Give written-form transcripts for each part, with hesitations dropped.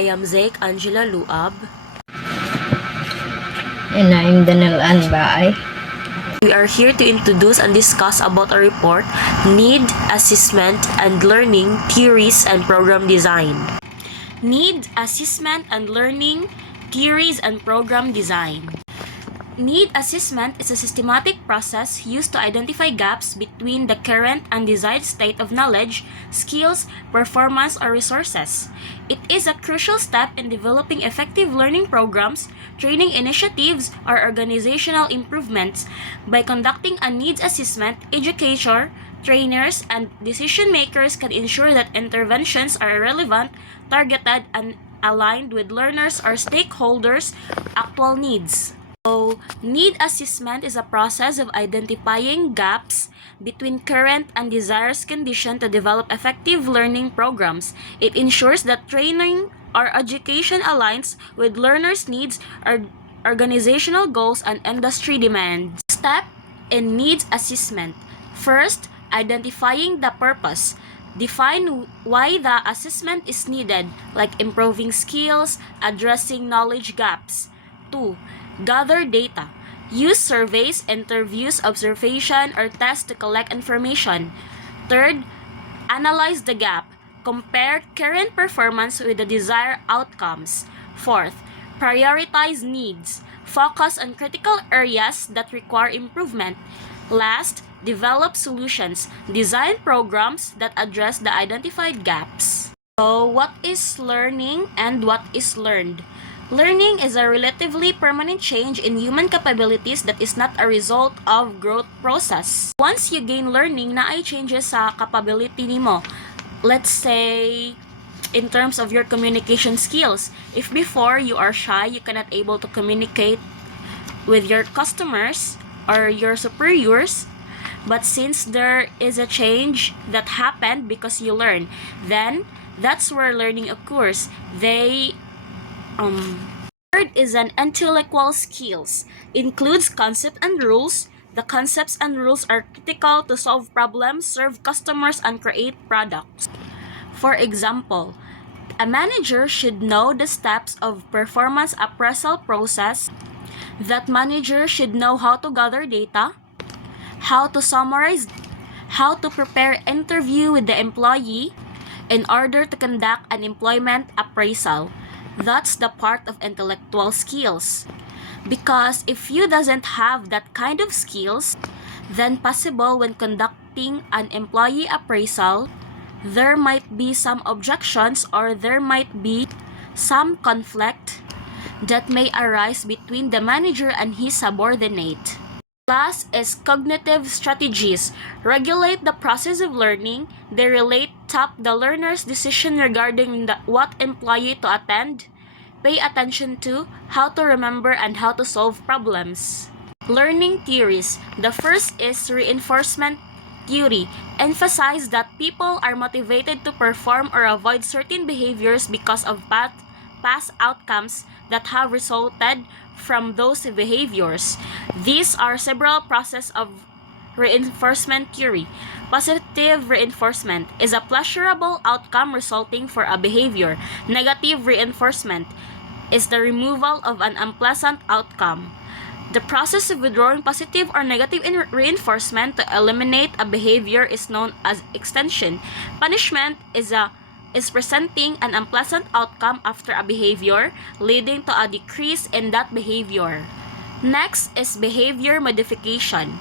I am Zake Angela Luab. And I'm Danel Anbaay. We are here to introduce and discuss about our report, Need Assessment and Learning Theories and Program Design. Need Assessment and Learning Theories and Program Design. Need assessment is a systematic process used to identify gaps between the current and desired state of knowledge, skills, performance, or resources. It is a crucial step in developing effective learning programs, training initiatives, or organizational improvements. By conducting a needs assessment, educators, trainers, and decision makers can ensure that interventions are relevant, targeted, and aligned with learners or stakeholders' actual needs. So, need assessment is a process of identifying gaps between current and desired conditions to develop effective learning programs. It ensures that training or education aligns with learners' needs, organizational goals, and industry demands. Step in needs assessment. First, identifying the purpose. Define why the assessment is needed, like improving skills, addressing knowledge gaps. 2. Gather data. Use surveys, interviews, observation, or tests to collect information. Third, analyze the gap. Compare current performance with the desired outcomes. Fourth, prioritize needs. Focus on critical areas that require improvement. Last, develop solutions. Design programs that address the identified gaps. So, what is learning and what is learned? Learning is a relatively permanent change in human capabilities that is not a result of growth process. Once you gain learning, na ay changes sa capability nimo. Let's say, in terms of your communication skills. If before you are shy, you cannot able to communicate with your customers or your superiors, but since there is a change that happened because you learn, then that's where learning occurs. Third is an intellectual skills. Includes concept and rules. The concepts and rules are critical to solve problems, serve customers, and create products. For example, a manager should know the steps of performance appraisal process. That manager should know how to gather data, how to summarize, how to prepare interview with the employee in order to conduct an employment appraisal. That's the part of intellectual skills. Because if you doesn't have that kind of skills, then possible when conducting an employee appraisal, there might be some objections or there might be some conflict that may arise between the manager and his subordinate. Last is cognitive strategies. Regulate the process of learning. They relate top the learner's decision regarding what employee to attend, pay attention to, how to remember, and how to solve problems. Learning theories. The first is reinforcement theory. Emphasize that people are motivated to perform or avoid certain behaviors because of past outcomes that have resulted from those behaviors. These are several processes of reinforcement theory. Positive reinforcement is a pleasurable outcome resulting for a behavior. Negative reinforcement is the removal of an unpleasant outcome. The process of withdrawing positive or negative reinforcement to eliminate a behavior is known as extension. Punishment is presenting an unpleasant outcome after a behavior, leading to a decrease in that behavior. Next is behavior modification.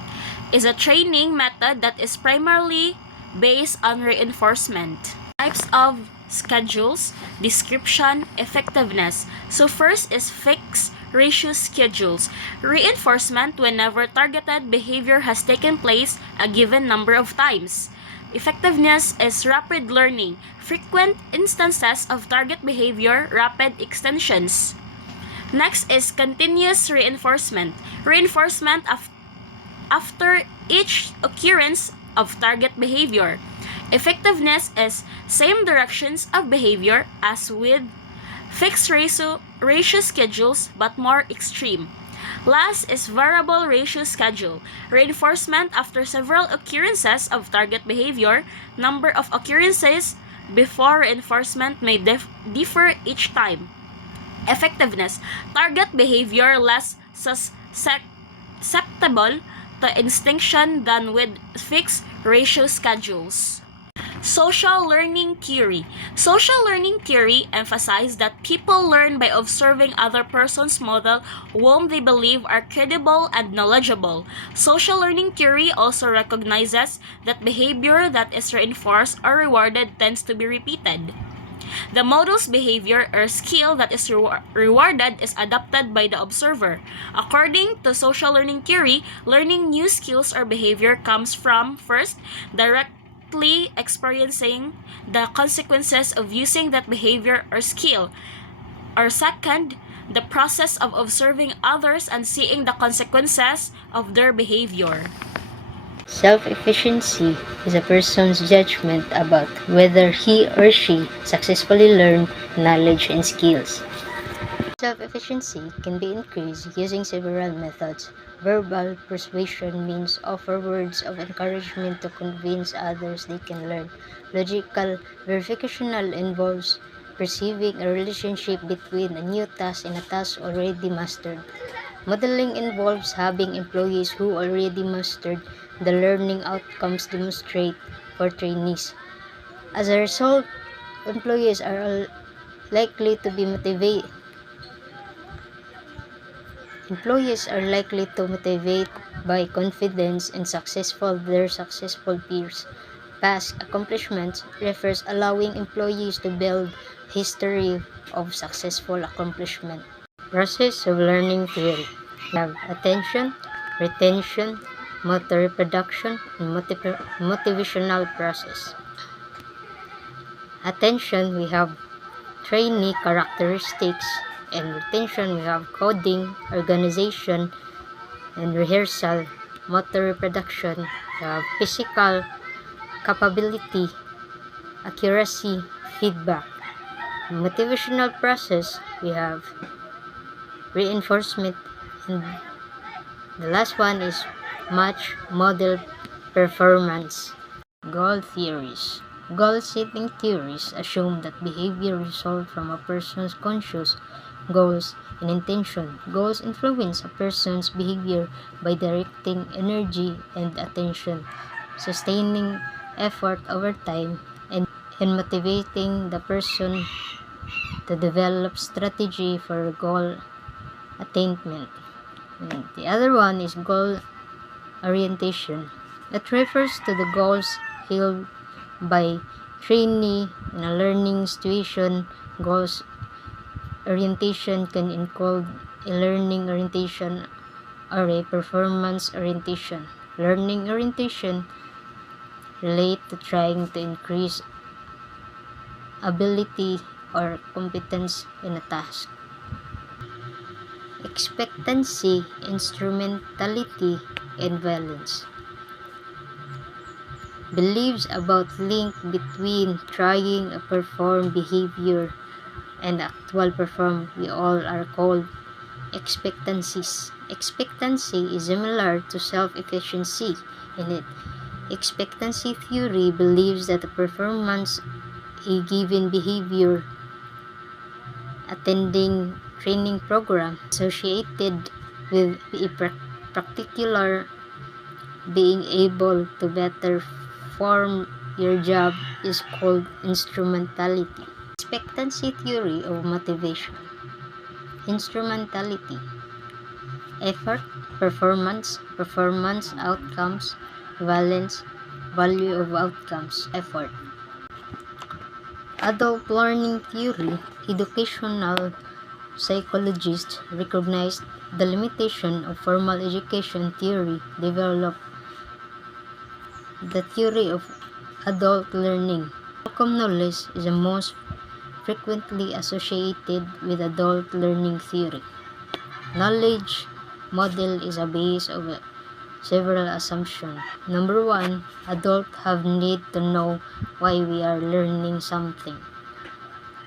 Is a training method that is primarily based on reinforcement. Types of schedules, description, effectiveness. So first is fixed ratio schedules. Reinforcement whenever targeted behavior has taken place a given number of times. Effectiveness is rapid learning, frequent instances of target behavior, rapid extensions. Next is continuous reinforcement. Reinforcement after each occurrence of target behavior. Effectiveness is same directions of behavior as with fixed ratio schedules but more extreme. Last is variable ratio schedule. Reinforcement after several occurrences of target behavior. Number of occurrences before reinforcement may differ each time. Effectiveness. Target behavior less susceptible to instinction than with fixed ratio schedules. Social learning theory. Social learning theory emphasizes that people learn by observing other persons' model whom they believe are credible and knowledgeable. Social learning theory also recognizes that behavior that is reinforced or rewarded tends to be repeated. The model's behavior or skill that is rewarded is adopted by the observer. According to social learning theory, learning new skills or behavior comes from, first, directly experiencing the consequences of using that behavior or skill, or second, the process of observing others and seeing the consequences of their behavior. Self-efficiency is a person's judgment about whether he or she successfully learned knowledge and skills. Self-efficiency can be increased using several methods. Verbal persuasion means offer words of encouragement to convince others they can learn. Logical verification involves perceiving a relationship between a new task and a task already mastered. Modeling involves having employees who already mastered the learning outcomes demonstrate for trainees. As a result, employees are likely to be motivated. Employees are likely to motivate by confidence and their successful peers. Past accomplishments refers allowing employees to build history of successful accomplishment. Process of learning theory. We have attention, retention, motor reproduction, and motivational process. Attention, we have trainee characteristics, and retention, we have coding, organization, and rehearsal. Motor reproduction, we have physical capability, accuracy, feedback. Motivational process, we have reinforcement, and the last one is match model performance. Goal theories. Goal setting theories assume that behavior results from a person's conscious goals and intention. Goals influence a person's behavior by directing energy and attention, sustaining effort over time, and motivating the person to develop strategy for goal attainment. And the other one is goal orientation. It refers to the goals held by trainee in a learning situation. Goals orientation can include a learning orientation or a performance orientation. Learning orientation relate to trying to increase ability or competence in a task. Expectancy, instrumentality, and valence. Beliefs about link between trying a perform behavior and actual perform we all are called expectancies. Expectancy is similar to self-efficiency in it. Expectancy theory believes that the performance a given behavior attending training program associated with a particular being able to better perform your job is called instrumentality. Expectancy theory of motivation. Instrumentality. Effort, performance, performance outcomes, valence, value of outcomes, effort. Adult learning theory. Educational psychologists recognized the limitation of formal education theory, developed the theory of adult learning. Outcome knowledge is the most frequently associated with adult learning theory. Knowledge model is a base of several assumptions. Number 1, adults have need to know why we are learning something.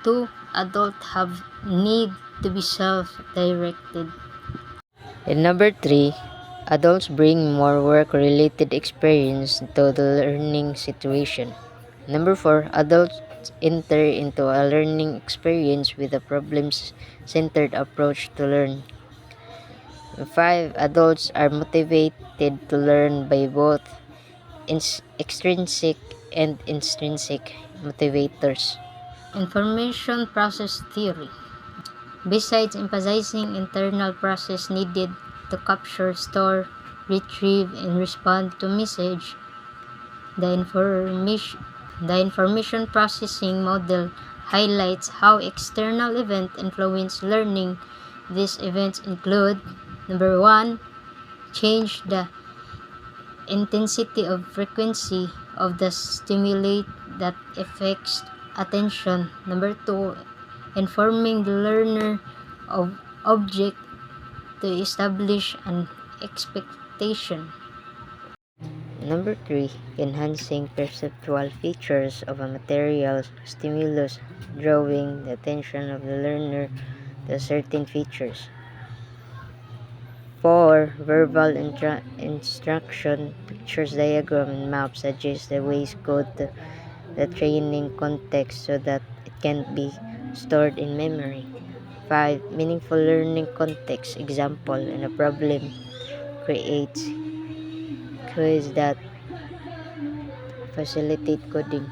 2, adults have need to be self-directed. And number 3, adults bring more work-related experience to the learning situation. Number 4, adults enter into a learning experience with a problem-centered approach to learn. 5. Adults are motivated to learn by both extrinsic and intrinsic motivators. Information process theory. Besides emphasizing internal process needed to capture, store, retrieve, and respond to message, the information processing model highlights how external events influence learning. These events include: number 1, change the intensity of frequency of the stimuli that affects attention. Number 2, informing the learner of object to establish an expectation. Number 3, enhancing perceptual features of a material stimulus, drawing the attention of the learner to certain features. 4. Verbal instruction, pictures, diagram, and maps suggest the ways code to the training context so that it can be stored in memory. 5. Meaningful learning context, example, and a problem creates quiz that facilitate coding.